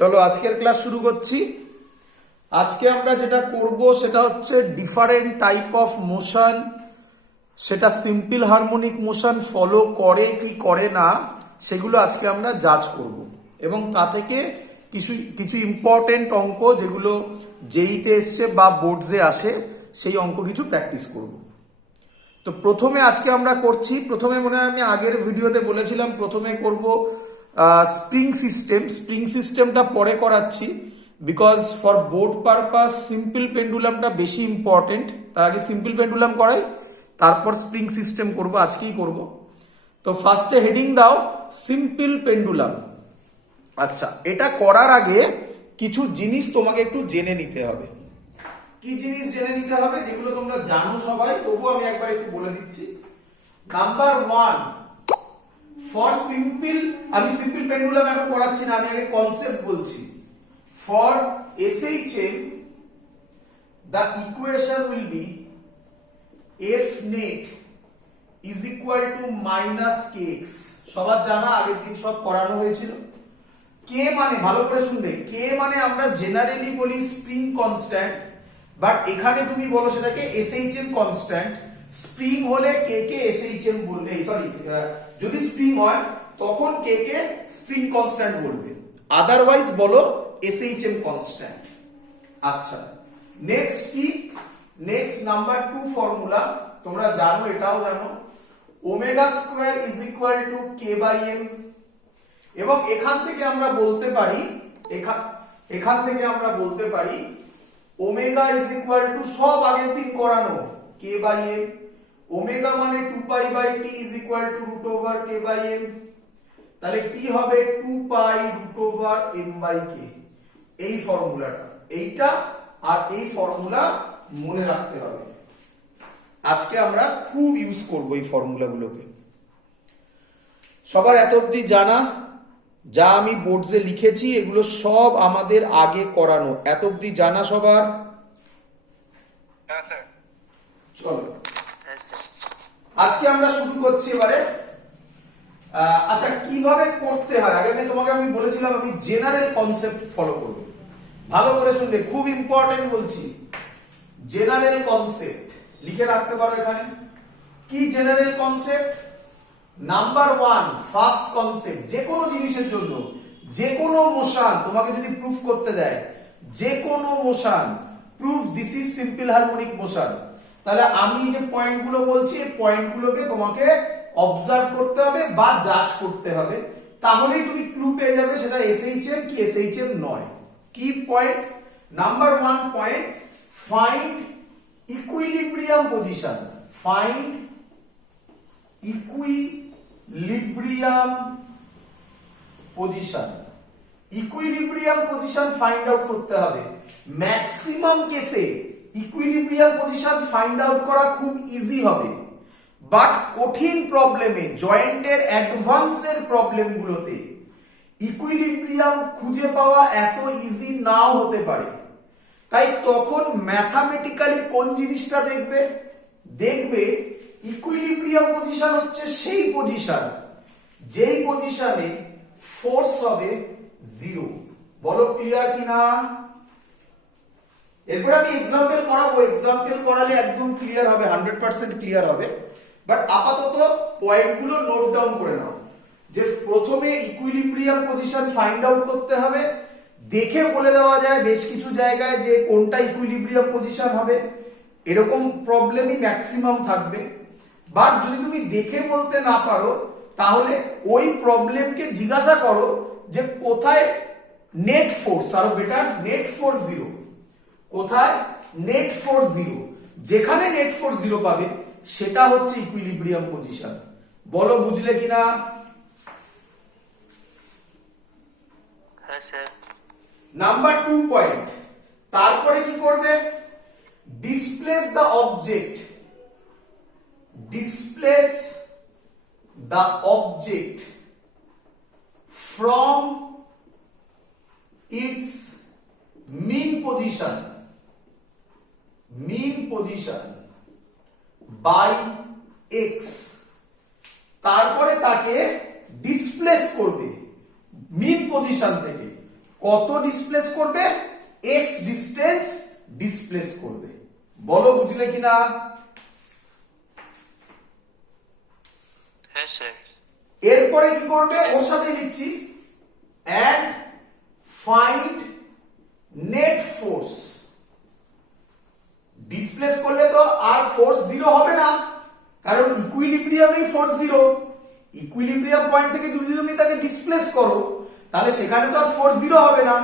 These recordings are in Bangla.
চলো আজকের ক্লাস শুরু করছি। আজকে আমরা যেটা করব সেটা হচ্ছে ডিফারেন্ট টাইপ অফ মোশন, সেটা সিম্পল হারমোনিক মোশন ফলো করে কি করে না সেগুলো আজকে আমরা জাজ করব এবং তা থেকে কিছু কিছু ইম্পর্টেন্ট অঙ্ক যেগুলো জেইতে এসছে বা বোর্ডসে আসে সেই অঙ্ক কিছু প্র্যাকটিস করব। তো প্রথমে আজকে আমরা করছি, প্রথমে মনে হয় আমি আগের ভিডিওতে বলেছিলাম প্রথমে করব স্প্রিং সিস্টেম। স্প্রিং সিস্টেমটা পরে করাচ্ছি because for board purpose simple পেন্ডুলামটা বেশি ইম্পর্টেন্ট। তার আগে সিম্পল পেন্ডুলাম করাই, তারপর স্প্রিং সিস্টেম করব, আজকেই করব। তো ফার্স্টে হেডিং দাও সিম্পল পেন্ডুলাম। আচ্ছা, এটা করার আগে কিছু জিনিস তোমাকে একটু জেনে নিতে হবে। কি জিনিস জেনে নিতে হবে যেগুলো তোমরা জানো সবাই, তবুও আমি একবার একটু বলে দিচ্ছি। নাম্বার ওয়ান, ফর সিম্পল, আমি সিম্পল পেন্ডুলাম এখন পড়াচ্ছি না, আমি আগে কনসেপ্ট বলছি। For SHM the equation will be F net is equal to minus kx। সবার জানা, আগের দিন সব করানো হয়েছিল। কে মানে ভালো করে শুনবে, কে মানে আমরা জেনারেলি বলি স্প্রিং কনস্ট্যান্ট, বাট এখানে তুমি বলো সেটাকে SHM কনস্ট্যান্ট। স্প্রিং হলে কে কে SHM বলবে, সরি যদি স্প্রিং হয় তখন কে কে স্প্রিং কনস্ট্যান্ট বলবে, আদারওয়াইজ বলো SHM কনস্ট্যান্ট। আচ্ছা, নেক্সট কি, নেক্সট নাম্বার 2 ফর্মুলা তোমরা জানো, এটাও জানো, omega square is equal to K by M. এবং এখান থেকে আমরা বলতে পারি, এখান থেকে আমরা বলতে পারি ওমেগা ইজ ইকুয়াল টু, সব আগের দিন করানো, কে বাই এম। ওমেগা মানে 2 pi by T is equal to root over K by M. তাহলে টি হবে 2 pi root over M by K. এই ফর্মুলাটা, এইটা আর এই ফর্মুলা মনে রাখতে হবে। আজকে আমরা খুব ইউজ করব এই ফর্মুলাগুলোকে। সবার এত অবধি জানা, যা আমি বোর্ডসে লিখেছি এগুলো সব আমাদের আগে করানো, এত অবধি জানা সবার? চলো আজকে আমরা শুরু করছি এবারে। আচ্ছা, কিভাবে করতে হয় আগে তোমাকে আমি বলেছিলাম আমি জেনারেল কনসেপ্ট ফলো করব। ভালো করে শুনবে, খুব ইম্পর্টেন্ট বলছি। জেনারেল কনসেপ্ট লিখে রাখতে পারো এখানে। কি general concept? Number one, first concept, যে কোনো জিনিসের জন্য, যে কোনো মোশন তোমাকে যদি প্রুফ করতে দেয়, যে কোনো motion proof this is simple harmonic motion, তাহলে আমি যে পয়েন্টগুলো বলছি এই পয়েন্টগুলোকে তোমাকে অবজার্ভ করতে হবে বা জাজ করতে হবে, তাহলেই তুমি ক্লু পেয়ে যাবে সেটা SHM কি SHM নয়। কি point? Number one point, find equilibrium position. Find equilibrium position. Equilibrium position find out করতে হবে। ম্যাক্সিমাম কেসে ইকুইলিব্রিয়াম পজিশন ফাইন্ড আউট করা খুব ইজি হবে, বাট কঠিন প্রবলেমে, জয়েন্টের অ্যাডভান্সের প্রবলেমগুলোতে ইকুইলিব্রিয়াম খুঁজে পাওয়া এত ইজি নাও হতে পারে। তাই তখন ম্যাথামেটিক্যালি কোন জিনিসটা দেখবে? দেখবে ইকুইলিব্রিয়াম পজিশন হচ্ছে সেই পজিশন যেই পজিশনে ফোর্স হবে 0। বলো ক্লিয়ার কিনা? এরপরে আমি এক্সাম্পল করাবো, এক্সাম্পল করালে একদম ক্লিয়ার হবে, 100% ক্লিয়ার হবে। বাট আপাতত পয়েন্টগুলো নোট ডাউন করে নাও যে প্রথমে ইকুইলিব্রিয়াম পজিশন ফাইন্ড আউট করতে হবে। দেখে বলে দেওয়া যায় বেশ কিছু জায়গায় যে কোনটা ইকুইলিব্রিয়াম পজিশন হবে, এরকম প্রবলেমই ম্যাক্সিমাম থাকবে। বাট যদি তুমি দেখে বলতে না পারো তাহলে ওই প্রবলেমকে জিজ্ঞাসা করো যে কোথায় নেট ফোর্স, আরো বেটার নেট ফোর্স 0, কোথায় নেট ফোর্স 0। যেখানে নেট ফোর্স 0 পাবে সেটা হচ্ছে ইকুইলিব্রিয়াম পজিশন। বলো বুঝলে কিনা? হ্যাঁ স্যার। নাম্বার 2 পয়েন্ট, তারপরে কি করবে? Displace the object. Displace the object from it's mean position, mean position by x। তারপরে তাকে ডিসপ্লেস করবে মিন পজিশন থেকে কত ডিসপ্লেস করবে? এক্স ডিস্টেন্স ডিসপ্লেস করবে। বলো বুঝলে কিনা? হ্যাঁ স্যার। এরপরে কি করবে? ওর সাথে লিখছি and find net force. Displace করলে তো আর ফোর্স জিরো হবে না, কারণ ইকুইলিব্রিয়ামেই ফোর্স জিরো। ইকুইলিব্রিয়াম পয়েন্ট থেকে যদি তুমি তাকে ডিসপ্লেস করো তাহলে সেখানে তো আর ফোর্স জিরো হবে না।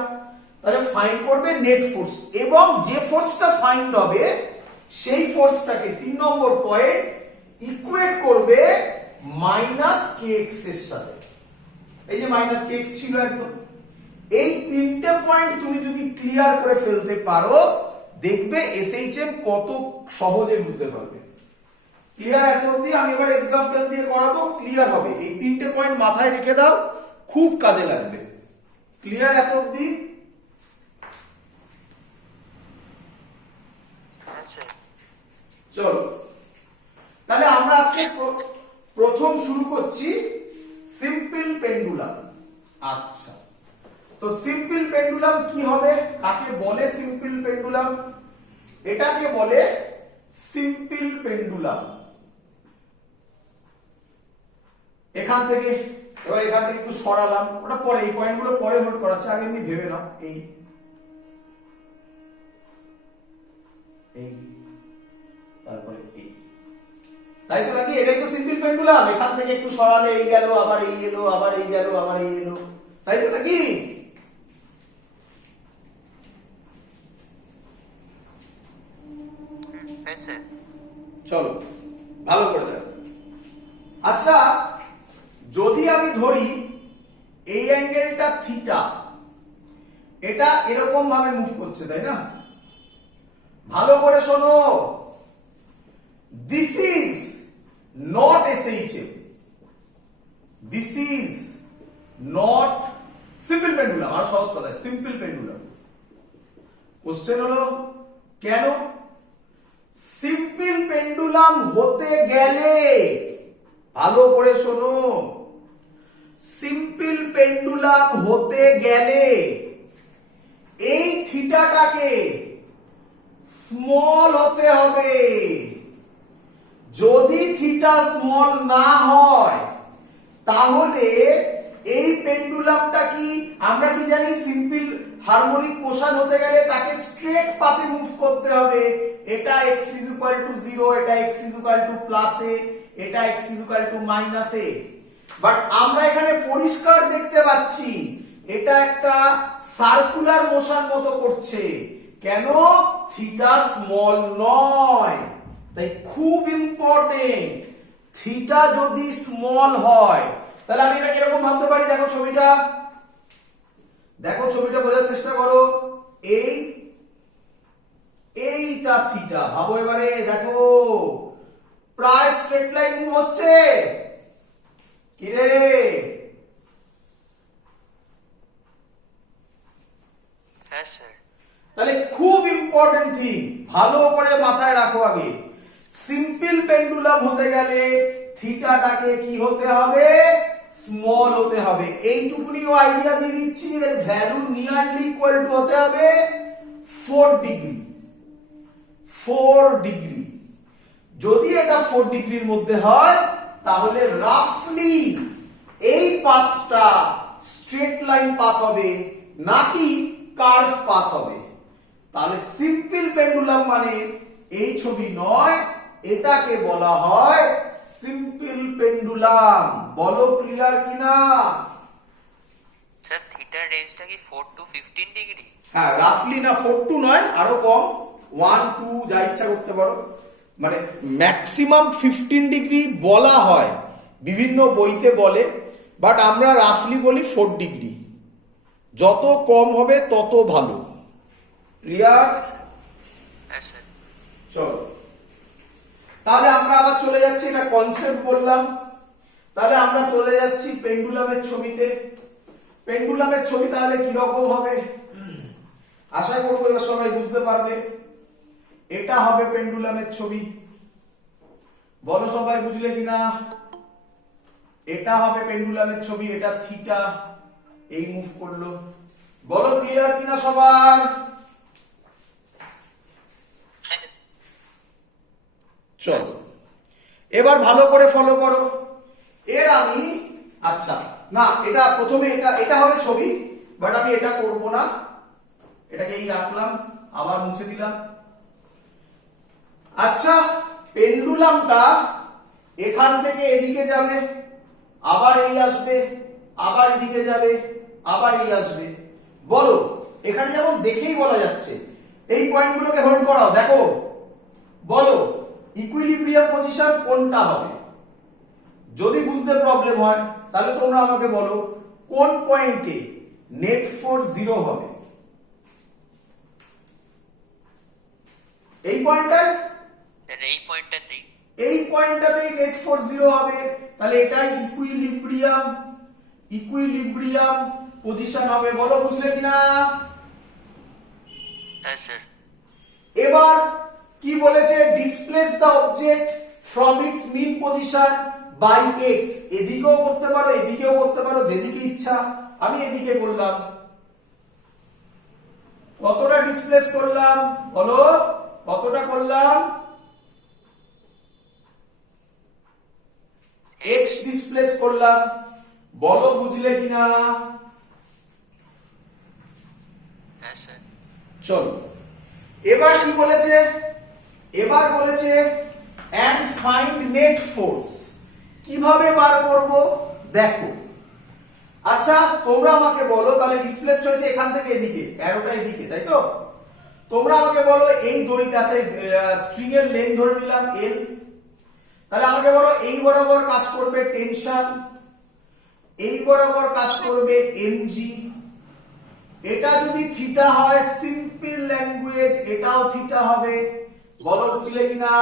তাহলে ফাইন্ড করবে নেট ফোর্স, এবং যে ফোর্সটা ফাইন্ড হবে সেই ফোর্সটাকে 3 নম্বর পয়েন্ট ইকুয়েট করবে মাইনাস কে এক্স এর সাথে। এই যে মাইনাস কে এক্স ছিল একদম। এই তিনটে পয়েন্ট তুমি যদি ক্লিয়ার করে ফেলতে পারো দেখবে এসএইচএম কত সহজে বুঝতে পারবে। ক্লিয়ার এত অবধি? আমি এবার এক্সাম্পল দিয়ে করাবো, ক্লিয়ার হবে। এই তিনটে পয়েন্ট মাথায় রেখে দাও, খুব কাজে লাগবে। ক্লিয়ার এত অবধি? হ্যাঁ স্যার। চলো তাহলে আমরা আজকে প্রথম শুরু করছি সিম্পল পেন্ডুলাম। আচ্ছা, তো সিম্পল পেন্ডুলাম কি হবে? কাকে বলে সিম্পল পেন্ডুলাম? এটাকে বলে সিম্পল পেন্ডুলাম। এখান থেকে একটু সরালাম, ওটা পরে, এই পয়েন্টগুলো পরে হোল্ড করাচ্ছে, আগে এমনি ভেবে নাও। এই তারপরে এই, তাই তো নাকি? এটাই তো সিম্পল পেন্ডুলাম। এখান থেকে একটু সরালে এই গেল, আবার এই এলো, আবার এই গেল, আবার এই এলো, তাই তো নাকি? হ্যাঁ স্যার। চলো ভালো করে দেখো। আচ্ছা, যদি আমি ধরি এই অ্যাঙ্গেলটা থিটা, এটা এরকম ভাবে মুভ করছে, তাই না? ভালো করে শোনো, this is not SHM, this is not simple pendulum. আর সহজ কথা, সিম্পল পেন্ডুলাম। কোশ্চেন হলো কেন? সিম্পল পেন্ডুলাম হতে গেলে, ভালো করে শোনো, সিম্পল পেন্ডুলাম হতে গেলে এই থিটাটাকে স্মল হতে হবে। যদি থিটা স্মল না হয় তাহলে এই পেন্ডুলামটা কি, আমরা কি জানি, সিম্পল হারমোনিক মোশন হতে গেলে তাকে স্ট্রেট পাথে মুভ করতে হবে। এটা x = 0, এটা x = a, এটা x = a। বাট আমরা এখানে পরিষ্কার দেখতে পাচ্ছি এটা একটা সার্কুলার মোশন মতো করছে। কেন? থিটা স্মল নয়। তাই খুব ইম্পর্টেন্ট, থিটা যদি স্মল হয় তাহলে আমি এটা এরকম ভাবতে পারি। দেখো ছবিটা, বোঝার চেষ্টা করো। এইটা থিটা, ভাবো এবারে। দেখো প্রায় স্ট্রেট লাইন মুভ হচ্ছে, কি রে? হ্যাঁ স্যার। তাহলে খুব ইম্পর্টেন্ট থিং, ভালো করে মাথায় রাখো। আগে সিম্পল পেন্ডুলাম হতে গেলে থিটাটাকে কি হতে হবে? স্মল হতে হবে। এইটুকুনিও আইডিয়া দিয়ে দিচ্ছি, এর ভ্যালু নিয়ারলি ইকুয়াল টু হতে হবে 4 ডিগ্রি। 4 ডিগ্রি। যদি এটা 4 ডিগ্রির মধ্যে হয় তাহলে রাফলি এই পাথটা স্ট্রেট লাইন পাথ হবে নাকি কার্ভ পাথ হবে। তাহলে সিম্পল পেন্ডুলাম মানে এই ছবি নয়, এটাকে বলা হয় সিম্পল পেন্ডুলাম। বলো ক্লিয়ার কিনা? স্যার থিটার রেঞ্জটা কি 4 to 15 ডিগ্রি? হ্যাঁ, রাফলি না, 4 to নয়, আরো কম, 1 2 যা ইচ্ছা করতে পারো। মানে ম্যাক্সিমাম 15 ডিগ্রি বলা হয়, বিভিন্ন বইতে বলে, বাট আমরা রাফলি বলি 4 ডিগ্রি। যত কম হবে তত ভালো। ক্লিয়ার? হ্যাঁ স্যার। চলো তাহলে আমরা আবার চলে যাচ্ছি, এটা কনসেপ্ট বললাম। তাহলে আমরা চলে যাচ্ছি পেন্ডুলামের ছবিতে। পেন্ডুলামের ছবি তাহলে কি রকম হবে আশা করবো এবার সবাই বুঝতে পারবে। এটা হবে পেন্ডুলামের ছবি। বলো সবাই বুঝলে কিনা? এটা হবে পেন্ডুলামের ছবি। এটা থিটা, এই মুভ করলো। বলো ক্লিয়ার কিনা সবার? হ্যাঁ স্যার। চলো এবার ভালো করে ফলো করো। এর আমি আচ্ছা না, এটা প্রথমে এটা এটা হবে ছবি, বাট আমি এটা করব না, এটাকে এই রাখলাম, আবার মুছে দিলাম। আচ্ছা, পেন্ডুলামটা এখান থেকে এদিকে যাবে, আবার এই আসবে, আবার এদিকে যাবে, আবার এই আসবে। বলো, এখানে যেমন দেখেই বলা যাচ্ছে, এই পয়েন্টগুলোকে হোল্ড করাও, দেখো বলো ইকুইলিব্রিয়াম পজিশন কোনটা হবে? যদি বুঝতে প্রবলেম হয় তাহলে তোমরা আমাকে বলো কোন পয়েন্টে নেট ফোর্স 0 হবে? এই পয়েন্টটায়? স্যার এই পয়েন্টটাতেই। এই পয়েন্টটাতেই নেট ফোর্স 0 হবে, তাহলে এটাই ইকুইলিব্রিয়াম পজিশন হবে। বলো বুঝলে কিনা? হ্যাঁ স্যার। এবার কি বলেছে? Displace the object from its mean position by X. এদিকেও করতে পারো, এদিকেও করতে পারো, যেদিকে ইচ্ছা। আমি এদিকে করলাম। কতটা ডিসপ্লেস করলাম বলো? কতটা করলাম? এক্স ডিসপ্লেস করলাম। বলো বুঝলে কিনা? হ্যাঁ স্যার। চলো এবার কি বলেছে? এবার বলেছে and find net force। কিভাবে বার করব দেখো। আচ্ছা তোমরা আমাকে বলো, তাহলে ডিসপ্লেসড হয়েছে এখান থেকে এদিকে, অ্যারোটা এদিকে, তাই তো? তোমরা আমাকে বলো এই দড়িতে আছে, স্ট্রিং এর লেন্থ ধরে নিলাম L, তাহলে আমাকে বলো এই বরাবর কাজ করবে টেনশন, এই বরাবর কাজ করবে mg। এটা যদি থিটা হয়, সিম্পল ল্যাঙ্গুয়েজ, এটাও থিটা হবে। বলো বুঝলে কিনা?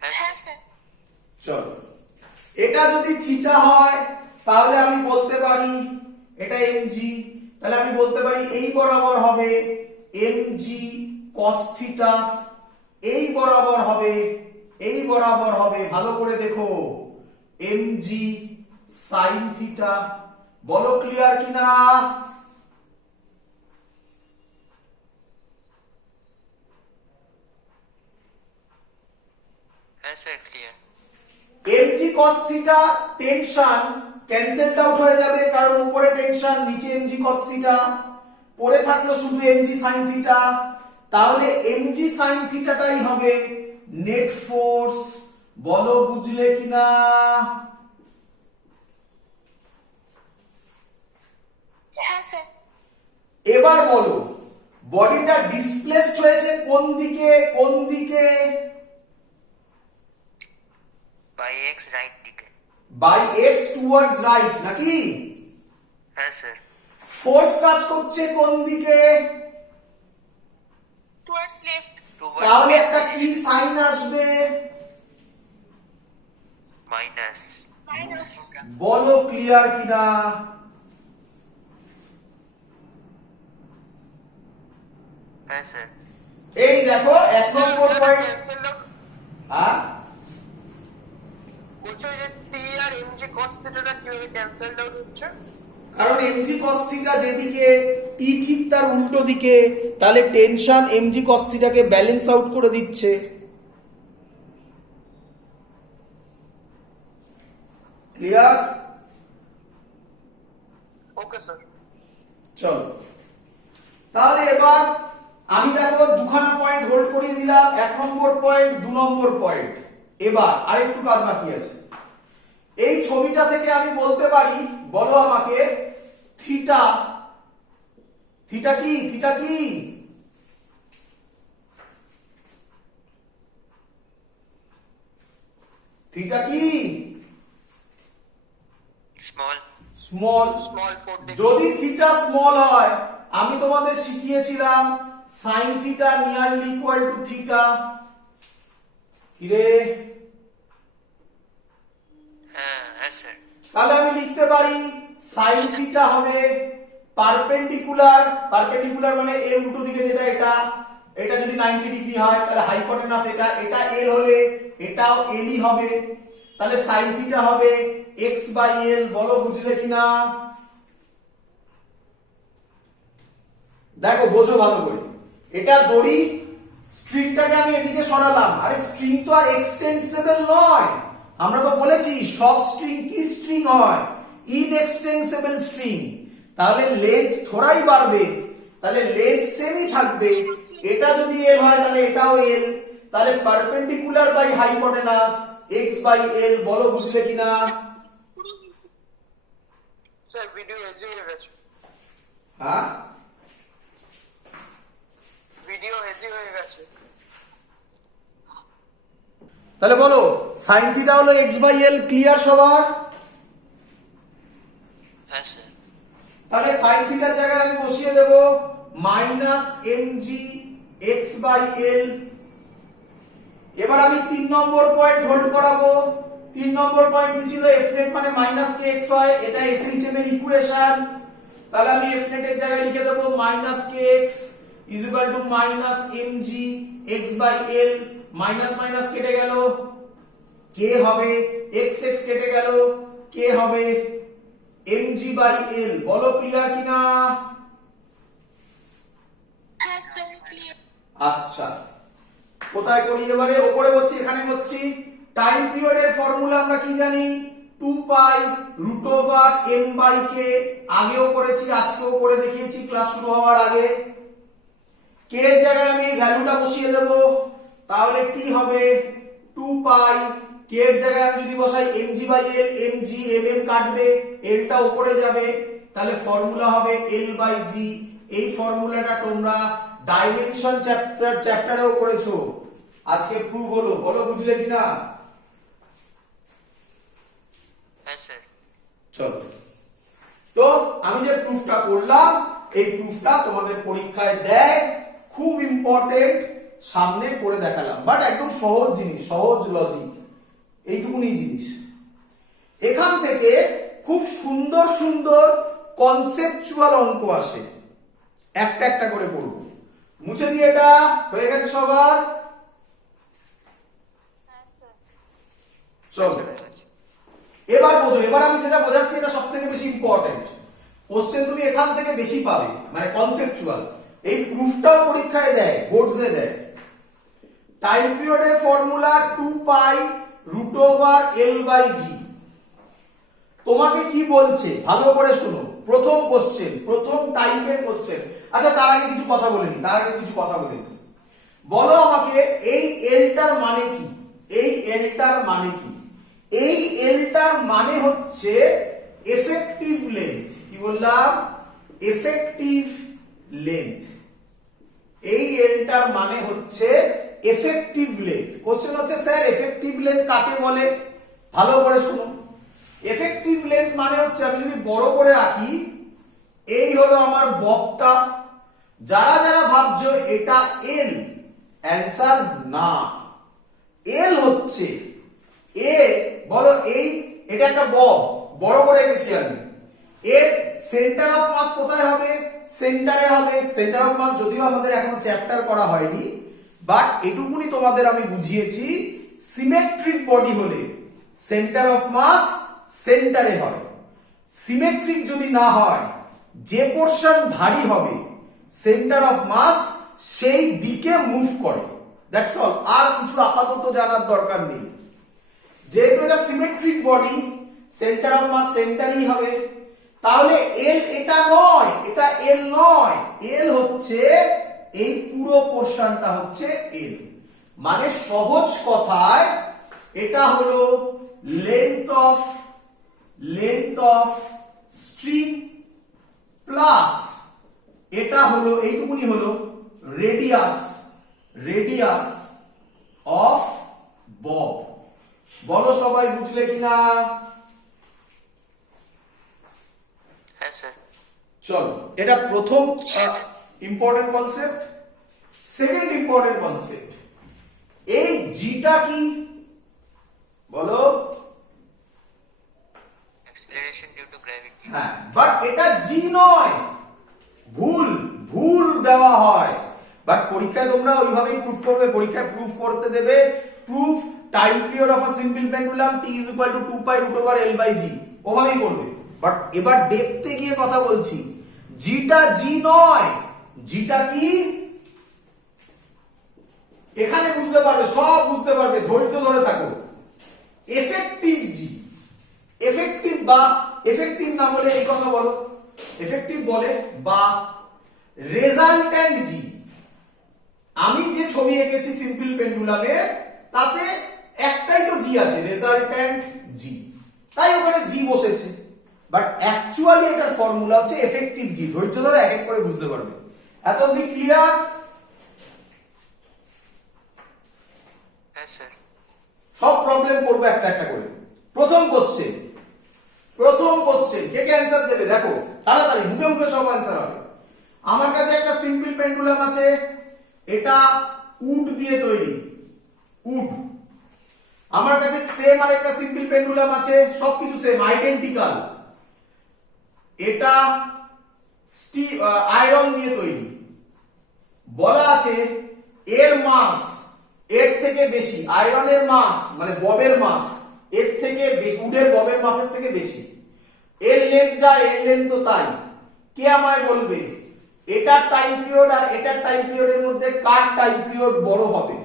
হ্যাঁ স্যার। চলো এটা যদি থিটা হয় তাহলে আমি বলতে পারি এটা mg, তাহলে আমি বলতে পারি এই বরাবর হবে mg cos থিটা, এই বরাবর হবে, এই বরাবর হবে, ভালো করে দেখো, mg sin থিটা। বলো ক্লিয়ার কিনা? হ্যাঁ sir clear. mg cos theta tension cancelled out হয়ে যাবে, কারণ উপরে টেনশন, নিচে mg cos থিটা, পড়ে থাকলো শুধু mg sin থিটা। তাহলে mg sin থিটাটাই হবে নেট ফোর্স। বলো বুঝলে কিনা? হ্যাঁ স্যার। এবার বলো বডিটা ডিসপ্লেসড হয়েছে কোন দিকে? কোন দিকে? বাই এক্স রাইট দিকে। বাই এক্স টুয়ার্ডস রাইট, নাকি? হ্যাঁ স্যার। ফোর্স কাজ করছে কোন দিকে? Towards left. তাহলে একটা কি সাইন আসবে? মাইনাস। বলো ক্লিয়ার কিনা? হ্যাঁ স্যার। এই দেখো 1 নম্বর পয়েন্ট। হ্যাঁ বলছো যে টি আর এমজি cos থিটাটা কিভাবে ক্যান্সেলড আউট হচ্ছে? কারণ mg cos থিটা যেদিকে, টি ঠিক তার উল্টো দিকে, তাহলে টেনশন mg cos থিটাকে ব্যালেন্স আউট করে দিচ্ছে। ক্লিয়ার? Okay sir. চলো তাহলে এবার আমি দেখো দুখানা পয়েন্ট হোল্ড করিয়ে দিলাম, 1 নম্বর পয়েন্ট, 2 নম্বর পয়েন্ট। এবার আরেকটু কাজ বাকি আছে। এই ছবিটা থেকে আমি বলতে পারি, বলো আমাকে থিটা, থিটা কি? থিটা কি? থিটা কি? স্মল। স্মল। স্মল 4 যদি থিটা স্মল হয়, আমি তোমাদের শিখিয়েছিলাম sine theta nearly equal to theta. কি রে? হ্যাঁ হ্যাঁ স্যার। তাহলে আমি লিখতে পারি সাইন থিটা হবে পারপেন্ডিকুলার, পারপেন্ডিকুলার মানে এর উল্টো দিকে, যেটা এটা, এটা যদি 90 ডিগ্রি হয় তাহলে হাইপোটেনাস এটা, এটা এল হলে এটাও এলই হবে। তাহলে সাইন থিটা হবে এক্স বাই এল। বলো বুঝলে কিনা? দেখো বোঝো ভালো করে, এটা দড়ি, স্ট্রিংটাকে আমি এদিকে সরালাম। আরে স্ট্রিং তো আর এক্সটেন্সিবল নয়, আমরা তো বলেছি সব স্ট্রিং কি স্ট্রিং হয়, ইনএক্সটেন্সিবল স্ট্রিং। তাহলে লেন্থ থোড়াই বাড়বে, তাহলে লেন্থ সেমই থাকবে। এটা যদি এল হয় তাহলে এটাও এল, তাহলে perpendicular by hypotenuse X by L. বলো বুঝলে কিনা? স্যার ভিডিও হেজি হয়ে গেছে, হ্যাঁ ভিডিও হেজি হয়ে গেছে। তাহলে বলো সাইন থিটা হলো এক্স বাই এল। ক্লিয়ার সবার? হ্যাঁ স্যার। তাহলে সাইন থিটার জায়গায় আমি বসিয়ে দেব minus m g x by l. এবার আমি 3 নম্বর পয়েন্ট হোল্ড করাবো। 3 নম্বর পয়েন্ট কি ছিল? এফ নেট মানে মাইনাস কে এক্স হয়, এটা এসএইচএম এর ইকুয়েশন। তাহলে আমি এফ নেট এর জায়গায় লিখে দেব minus k x is equal to minus m g x by l. Minus minus কেটে গেল, কে হবে এক্স এক্স কেটে গেল, কে হবে এম জি বাই এল। বলো ক্লিয়ার কিনা? হ্যাঁ স্যার ক্লিয়ার। আচ্ছা, কোথায় করি এবারে? উপরে করছি, এখানে করছি। টাইম পিরিয়ডের ফর্মুলা আমরা কি জানি? 2 pi root over m by k। আগেও করেছি, আজকেও করে দেখিয়েছি ক্লাস শুরু হওয়ার আগে। k এর জায়গায় আমি ভ্যালুটা বসিয়ে দেব, তাহলে t হবে 2 পাই। k এর জায়গায় আমি যদি বসাই mg by l, mg mm কাটবে, l টা উপরে যাবে, তাহলে ফর্মুলা হবে l বাই g। এই ফর্মুলাটা তোমরা ডাইমেনশন চ্যাপ্টারেও করেছো, আজকে প্রুফ হলো। বলো বুঝলে কিনা? হ্যাঁ স্যার। চলো, তো আমি যে প্রুফটা করলাম, এই প্রুফটা তোমাদের পরীক্ষায় দেয়, খুব ইম্পর্টেন্ট, সামনে করে দেখালাম। বাট একদম সহজ জিনিস, সহজ লজিক, এইটুকুনি জিনিস। এখান থেকে খুব সুন্দর সুন্দর কনসেপচুয়াল অঙ্ক আসে, একটা একটা করে করব। মুছে দিয়ে এটা হয়ে গেছে সবার? চলো এবার বোঝো। এবার আমি যেটা বোঝাচ্ছি এটা সবথেকে বেশি ইম্পর্টেন্ট কোশ্চেন, তুমি এখান থেকে বেশি পাবে, মানে কনসেপচুয়াল। এই প্রুফটাও পরীক্ষায় দেয়, বোর্ডসে দেয়। টাইম পিরিয়ডের formula 2 pi root over l by g. তোমাকে কি বলছে ভালো করে শোনো, প্রথম কোশ্চেন, প্রথম টাইপের কোশ্চেন। আচ্ছা তার আগে কিছু কথা বলে নি, বলো আমাকে এই এলটার মানে কি? এই এলটার মানে কি? এই এলটার মানে হচ্ছে এফেক্টিভ লেন্থ। কি বললাম? Effective length. এই এলটার মানে হচ্ছে এফেক্টিভ লেন্থ। কোশ্চেন হচ্ছে স্যার এফেক্টিভ লেন্থ কাকে বলে? ভালো করে শুনো। এফেক্টিভ লেন্থ মানে হচ্ছে, আমি যদি বড় করে আঁকি, এই হলো আমার ববটা। যারা যারা ভাবছো এটা এল, অ্যান্সার না। এল হচ্ছে এ, বলো এই, এটা একটা বব, বড় করে এঁকেছি আমি। এর সেন্টার অফ মাস কোথায় হবে? সেন্টারে হবে। সেন্টার অফ মাস যদিও আমাদের এখনো চ্যাপ্টার করা হয়নি, বাট এটুকুনি তোমাদের আমি বুঝিয়েছি। সিমেট্রিক বডি হলে সেন্টার অফ মাস সেন্টারে হয়। সিমেট্রিক যদি না হয়, যে পোরশন ভারী হবে সেন্টার অফ মাস সেই দিকে মুভ করে। দ্যাটস অল, আর কিছু আপাতত জানার দরকার নেই। যেহেতু এটা symmetric body, centre of mass সেন্টারই হবে। তাহলে এল এটা নয়, এটা এল নয়, এল হচ্ছে এই পুরো পোরশনটা হচ্ছে এল। মানে সহজ কথায় এটা হলো লেন্থ অফ স্ট্রিং প্লাস এটা হলো, এইটুকুনি হলো রেডিয়াস অফ বব। বলো সবাই বুঝলে কিনা? হ্যাঁ স্যার। চলো, এটা প্রথম important concept. Second important concept, এই জিটা কি বলো? Acceleration due to gravity. হ্যাঁ, বাট এটা জি নয়, ভুল দেওয়া হয়। বাট পরীক্ষায় তোমরা ওইভাবেই প্রুফ করবে, পরীক্ষায় প্রুফ করতে দেবে। Proof time period of a simple pendulum t is equal to 2 pi root over L by G ওভাবেই করবে। বাট এবার দেখতে গিয়ে কথা বলছি, জিটা জি নয়, জিটা কি এখানে বুঝতে পারবে, সব বুঝতে পারবে, ধৈর্য ধরে থাকো। এফেক্টিভ জি, এফেক্টিভ বা এফেক্টিভ না বলে এই কথা বলো, এফেক্টিভ বলে বা রেজাল্ট্যান্ট জি। আমি যে ছবি এঁকেছি সিম্পল পেন্ডুলামের তাতে একটাই তো জি আছে, রেজাল্ট্যান্ট জি, তাই ওখানে জি বসেছে। বাট অ্যাকচুয়ালি এটার ফর্মুলা হচ্ছে এফেক্টিভ জি। ধৈর্য ধরে এক এক করে বুঝতে পারবে। এত অবধি ক্লিয়ার? হ্যাঁ স্যার। সব প্রবলেম করবো একটা একটা করে। প্রথম কোশ্চেন, প্রথম কোশ্চেন কে কে অ্যানসার দেবে দেখো, তাড়াতাড়ি মুখে মুখে সব অ্যানসার হবে। আমার কাছে একটা সিম্পল পেন্ডুলাম আছে, এটা উড দিয়ে তৈরি, উড। আমার কাছে সেম আর একটা সিম্পল পেন্ডুলাম আছে, সবকিছু সেম, আইডেন্টিক্যাল, এটা আয়রন দিয়ে তৈরি। বলা আছে এর মাস এর থেকে বেশি, আয়রনের মাস মানে ববের মাস এর থেকে বেশি, উডের ববের মাসের থেকে বেশি। এর লেন্থ যা এর লেন্থ তো তাই। কে আমায় বলবে এটার টাইম পিরিয়ড আর এটার টাইম পিরিয়ডের মধ্যে কার টাইম পিরিয়ড বড় হবে?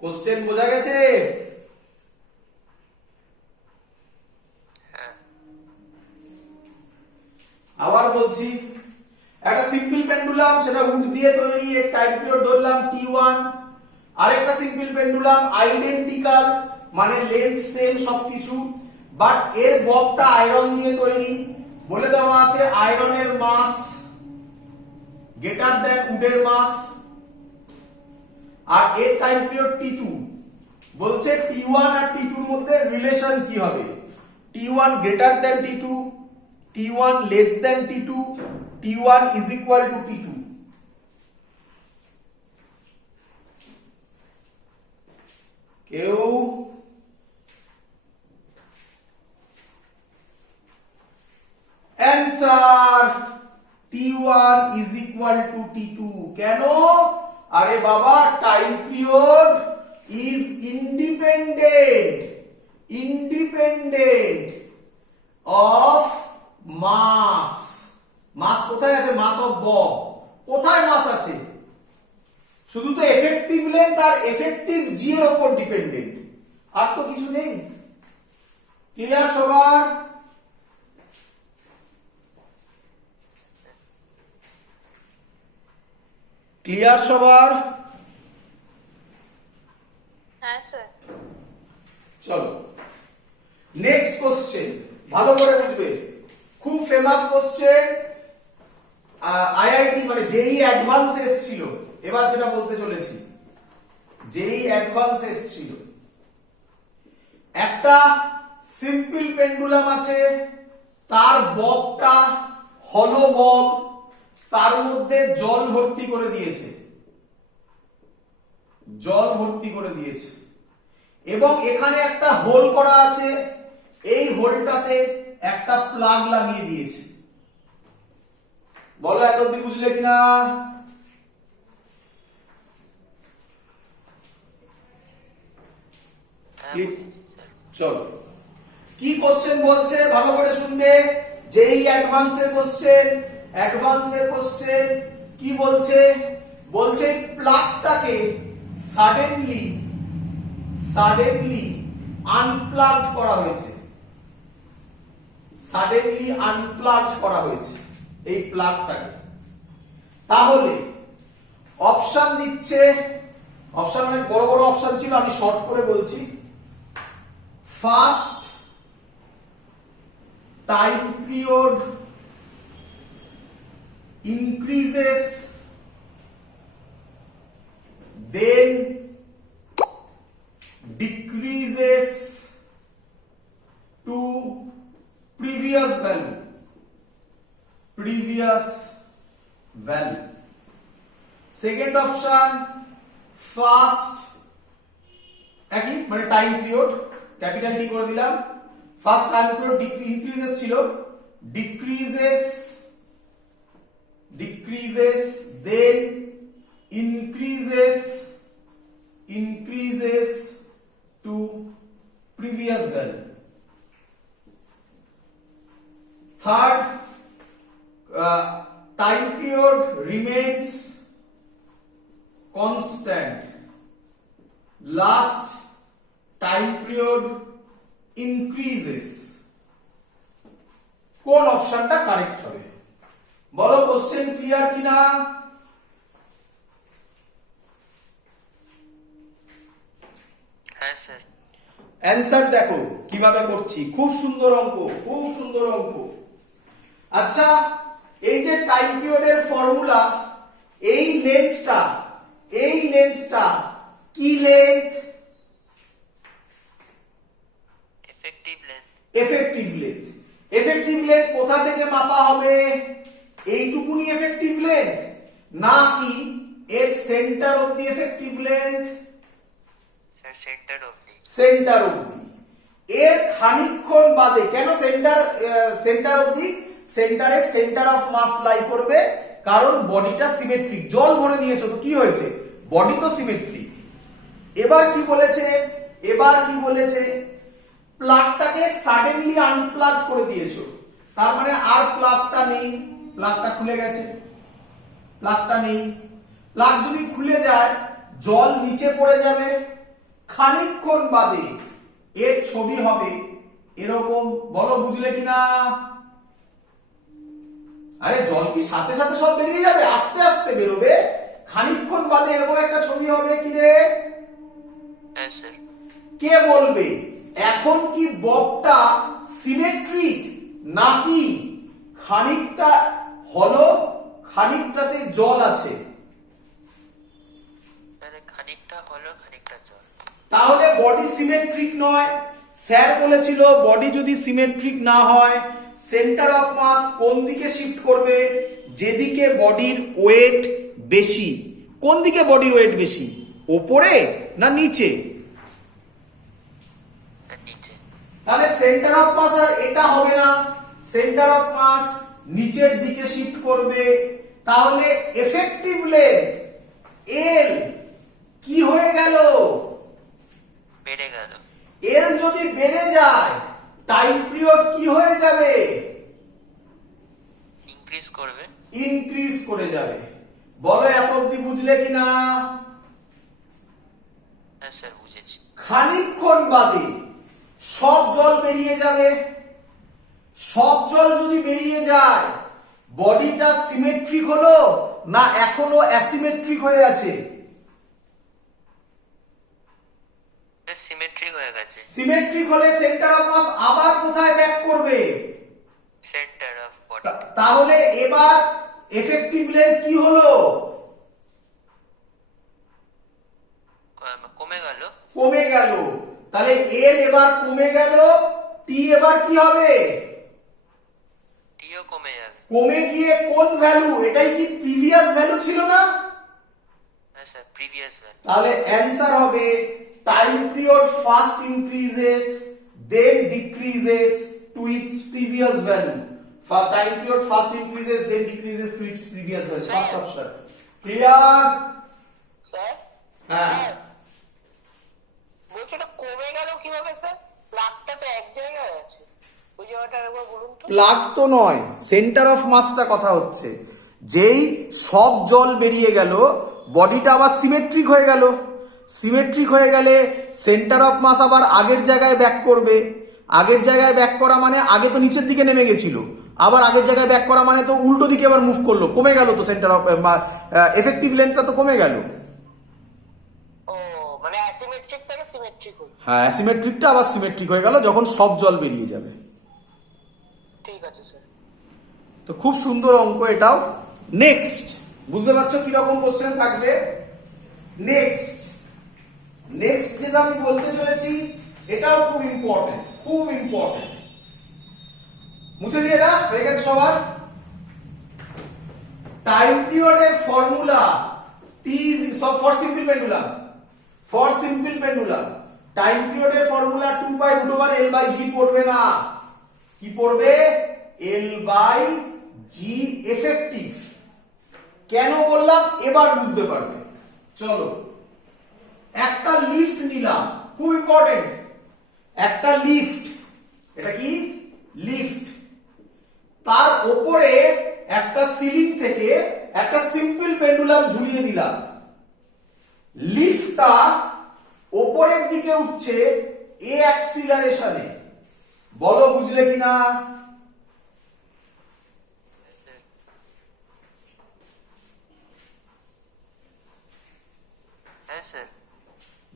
কোশ্চেন বোঝা গেছে? আবার বলছি, একটা সিম্পল পেন্ডুলাম, সেটা উড দিয়ে তৈরি, এর টাইম পিরিয়ড ধরলাম t1। আরেকটা সিম্পল পেন্ডুলাম আইডেন্টিক্যাল মানে লেন্থ সেম সবকিছু, বাট এর ববটা আয়রন দিয়ে তৈরি। বলে দেওয়া আছে আয়রনের মাস গ্রেটার দ্যান উডের মাস, আর এর টাইম পিরিয়ড t2। বলছে t1 আর t2 এর মধ্যে রিলেশন কি হবে? t1 greater than t2, t1 less than t2, t1 is equal two t2। কেউ answer t1 is equal two t2। কেন? আরে বাবা, time period is independent, independent of mass. Mass কোথায় আছে? মাস অফ বব কোথায় মাস আছে? শুধু তো এফেক্টিভ লেন্থ আর এফেক্টিভ জি এর উপর ডিপেন্ডেন্ট, আর তো কিছু নেই। ক্লিয়ার সবার? ক্লিয়ার সবার? হ্যাঁ স্যার। চলো নেক্সট কোশ্চেন, ভালো করে বুঝবে, খুব ফেমাস কোশ্চেন, আইআইটি মানে জেই অ্যাডভান্স এসেছিল। এবার যেটা বলতে চলেছি, জেই অ্যাডভান্স এসেছিল। একটা সিম্পল পেন্ডুলাম আছে, তার ববটা হলো বব, তার মধ্যে জল ভর্তি করে দিয়েছে, জল ভর্তি করে দিয়েছে, এবং এখানে একটা হোল করা আছে, এই হোলটাতে একটা প্লাগ লাগিয়ে দিয়েছে। বলো এত অব্দি বুঝলে কিনা? চলো কি কোশ্চেন বলছে ভালো করে শুনবে, যেই অ্যাডভান্সের কোশ্চেন, অ্যাডভান্সের কোশ্চেন কি বলছে? বলছে প্লাগটাকে সাডেনলি আনপ্লাগড করা হয়েছে, সাডেনলি আনপ্লাগড করা হয়েছে এই প্লাগটাকে। তাহলে অপশন দিচ্ছে, অপশন অনেক বড় বড় অপশন ছিল, আমি শর্ট করে বলছি। First time period increases, then decreases to previous value, second option first, একই মানে টাইম পিরিয়ড ক্যাপিটাল টি করে দিলাম, ফার্স্ট টাইম পিরিয়ড ইনক্রিজেস ছিল, decreases then increases to previous value. Third, time period remains constant. Last time period increases. কোন অপশনটা কারেক্ট হবে? বলো, কোশ্চেন ক্লিয়ার কিনা? হ্যাঁ স্যার। অ্যানসার দেখো কিভাবে করছি, খুব সুন্দর অঙ্ক, খুব সুন্দর অঙ্ক। আচ্ছা, এই যে টাইম পিরিয়ডের ফর্মুলা, এই লেন্থটা কি length? Effective length. Effective length কোথা থেকে মাপা হবে? এইটুকুনি এফেক্টিভ লেন্থ, নাকি এর centre of the effective length? Sir centre অবধি। সেন্টার অবধি। এর খানিকক্ষণ বাদে, কেন সেন্টার অবধি? সেন্টারে সেন্টার অফ মাস লাই করবে, কারণ বডিটা সিমেট্রিক। জল ভরে নিয়েছো তো কি হয়েছে? বডি তো সিমেট্রিক। এবার কি বলেছে? প্লাগটাকে সাডেনলি আনপ্লাগ করে দিয়েছো, তার মানে আর প্লাগটা নেই, প্লাগটা খুলে গেছে, প্লাগটা নেই। প্লাগ যদি খুলে যায়, জল নিচে পড়ে যাবে, খানিকক্ষণ বাদে এর ছবি হবে এরকম। বলো বুঝলে কিনা? আরে জল কি সাথে সাথে সব বেরিয়ে যাবে? আস্তে আস্তে বেরোবে, খানিকক্ষণ বাদে এরকম একটা ছবি হবে। কি রে? হ্যাঁ স্যার। কে বলবে এখন কি ববটা সিমেট্রিক নাকি খানিকটা হলো, খানিকটাতে জল আছে? স্যার খানিকটা হলো, খানিকটা জল। তাহলে বডি সিমেট্রিক নয়। স্যার বলেছিল বডি যদি সিমেট্রিক না হয়, সেন্টার অফ মাস কোন দিকে শিফট করবে? যেদিকে বডির ওয়েট বেশি। কোন দিকে বডির ওয়েট বেশি? ওপরে না নিচে? নিচে। তাহলে সেন্টার অফ মাস আর এটা হবে না, সেন্টার অফ মাস নিচের দিকে শিফট করবে। তাহলে এফেক্টিভ লেন্থ এল কি হয়ে গেল? বেড়ে গেল। এল যদি বেড়ে যায়, টাইম পিরিয়ড কি হয়ে যাবে? ইনক্রিজ করে যাবে। বলো এত অবধি বুঝলে কিনা? হ্যাঁ স্যার বুঝেছি। খানিকক্ষণ বাদে সব জল বেরিয়ে যাবে। সব জল যদি বেরিয়ে যায়, বডিটা সিমেট্রিক হলো না এখনো অ্যাসিমেট্রিক হয়ে আছে? সিমেট্রিক হয়ে গেছে। সিমেট্রিক হলে সেন্টার অফ মাস আবার কোথায় ব্যাক করবে? Centre of body. তাহলে এবার এফেক্টিভ লেন্থ কি হলো? কমে গেল। তাহলে এল এবার কমে গেল, টি এবার কি হবে? টিও কমে যাবে। কমে গিয়ে কোন ভ্যালু? এটাই কি প্রিভিয়াস ভ্যালু ছিল না? হ্যাঁ স্যার প্রিভিয়াস ভ্যালু। তাহলে অ্যানসার হবে time period first increases then decreases to its previous value. Time period first increases then decreases to its previous value. First option clear? Sir হ্যাঁ। বলছি এটা কমে গেল কিভাবে স্যার? প্লাগটা তো এক জায়গায় আছে, ওই জায়গাটা একবার বলুন তো। প্লাগ তো নয়, সেন্টার অফ মাসটা কথা হচ্ছে। যেই সব জল বেরিয়ে গেল, বডিটা আবার সিমেট্রিক হয়ে গেল। সিমেট্রিক হয়ে গেলে সেন্টার অফ মাস আবার আগের জায়গায় ব্যাক করবে। আগের জায়গায় ব্যাক করা মানে আগে তো নিচের দিকে নেমে গেছিল, আবার আগের জায়গায় ব্যাক করা মানে তো উল্টো দিকে আবার মুভ করলো, কমে গেল তো সেন্টার অফ এফেক্টিভ লেন্থটা তো কমে গেল। ও মানে অ্যাসিমেট্রিক থেকে সিমেট্রিক হলো। হ্যাঁ, অ্যাসিমেট্রিকটা আবার সিমেট্রিক হয়ে গেল যখন সব জল বেরিয়ে যাবে। ঠিক আছে স্যার। তো খুব সুন্দর অঙ্ক এটাও। নেক্সট, বুঝতে পারছো কিরকম কোশ্চেন থাকবে? নেক্সট যেটা আমি বলতে চলেছি এটাও খুব ইম্পর্টেন্ট, খুব ইম্পর্টেন্ট। মুছে দিয়ে এটা হয়ে গেছে সবার? টাইম পিরিয়ডের formula T is for simple pendulum, time পিরিয়ডের formula 2 pi root over l by g পড়বে না, কি পড়বে? L by g effective. কেন বললাম এবার বুঝতে পারবে। চলো, একটা লিফট নিলাম, খুব ইম্পর্টেন্ট, একটা লিফট, এটা কি লিফট, তার উপরে একটা সিলিং থেকে একটা সিম্পল পেন্ডুলাম ঝুলিয়ে দিলাম। লিফটটা উপরের দিকে উঠছে এ অ্যাক্সিলারেশনে, বলো বুঝলে কিনা?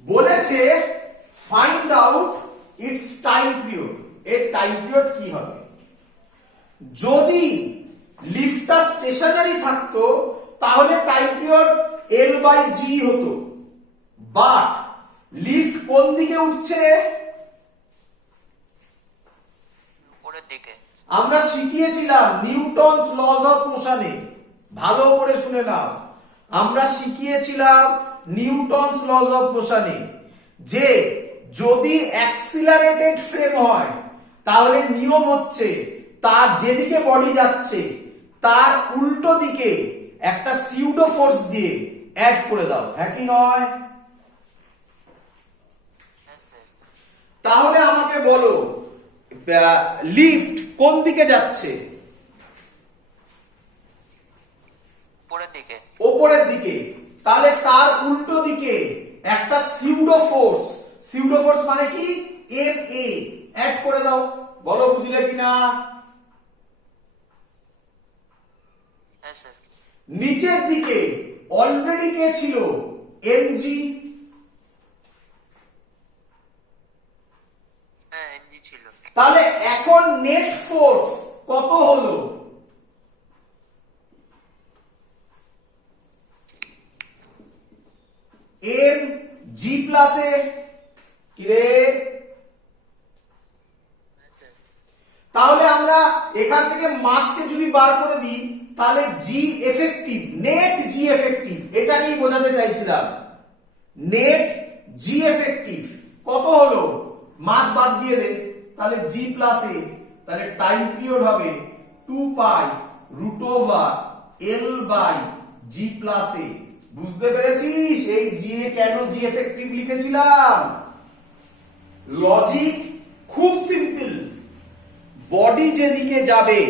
বলেছে find out it's time period, এর টাইম পিরিয়ড কি হবে। যদি লিফটটা স্টেশনারি থাকতো তাহলে টাইম পিরিয়ড এল বাই জি হতো, বাট লিফট কোন দিকে উঠছে? উপরের দিকে। আমরা শিখিয়েছিলাম নিউটনস লজ অফ মোশনে, ভালো করে শুনে নাও, আমরা শিখিয়েছিলাম নিউটনস লজ অফ মোশনে যে যদি অ্যাক্সিলারেটেড ফ্রেম হয় তাহলে নিয়ম হচ্ছে তার যেদিকে বডি যাচ্ছে তার উল্টো দিকে একটা সিউডো ফোর্স দিয়ে অ্যাড করে দাও, হ্যাঁ কি নয়? তাহলে আমাকে বলো লিফট কোন দিকে যাচ্ছে? উপরের দিকে। উপরের দিকে, তাহলে তার উল্টো দিকে একটা সিউডো ফোর্স মানে কি এম এ অ্যাড করে দাও, বলো বুঝলে কিনা? নিচের দিকে অলরেডি কে ছিল? এমজি। হ্যাঁ এমজি ছিল। তাহলে এখন নেট ফোর্স কত হলো? এম জি প্লাস এ, কি রে? তাহলে আমরা এখান থেকে মাসকে যদি বার করে দিই তাহলে জি এফেক্টিভ, নেট জি এফেক্টিভ, এটাকেই বোঝাতে চাইছিলাম। নেট জি এফেক্টিভ কত হলো? মাস বাদ দিয়ে দে, তাহলে জি প্লাস এ, তাহলে টাইম পিরিয়ড হবে 2 pi root over l by g plus a. বুঝতে পেরেছিস এই জি এ কেন জি এফেক্টিভ লিখেছিলাম? লজিক খুব সিম্পল, বডি যেদিকে যাবে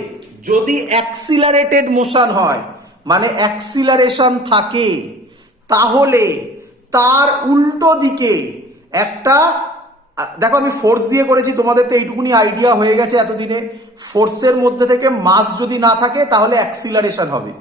যদি অ্যাক্সিলারেটেড মোশন হয় মানে অ্যাক্সিলারেশন থাকে তাহলে তার উল্টো দিকে একটা, দেখো আমি ফোর্স দিয়ে করেছি, তোমাদের তো এইটুকুনি আইডিয়া হয়ে গেছে এতদিনে, ফোর্সের মধ্যে থেকে মাস যদি না থাকে তাহলে অ্যাক্সিলারেশন হবে।